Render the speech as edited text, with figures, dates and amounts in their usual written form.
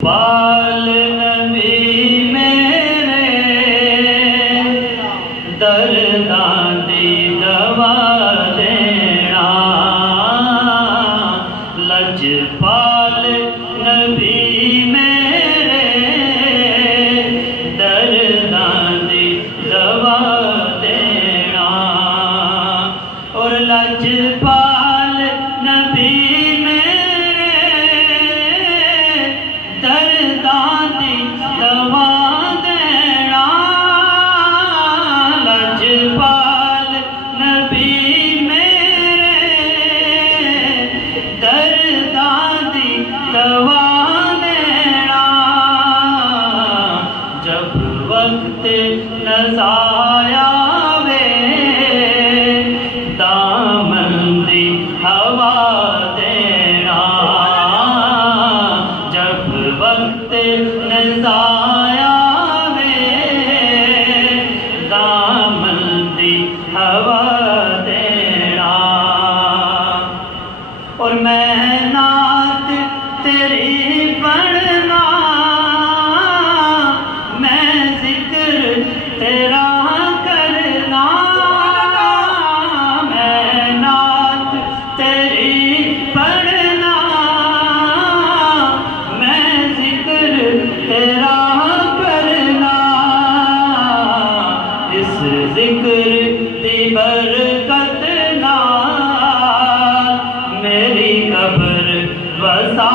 पाल नबी मेरे दर्दां दी दवा देना। लजपाल नबी मेरे दर्दां दी दवा देना। और लजपाल नबी दर्दां दी दवा देना। लजपाल नबी मेरे दर्दां दी दवा देना। जब वक्त नज़ाया वे दामन दी हवा देना। जब वक्त नज़ाया वे दामन दी हवा देना। और मैं नात तेरी पढ़ना, मैं जिक्र तेरा करना। मैं नात तेरी पढ़ना, तेरा करना। इस जिक्र दी बरकत नाल मेरी कब्र वसा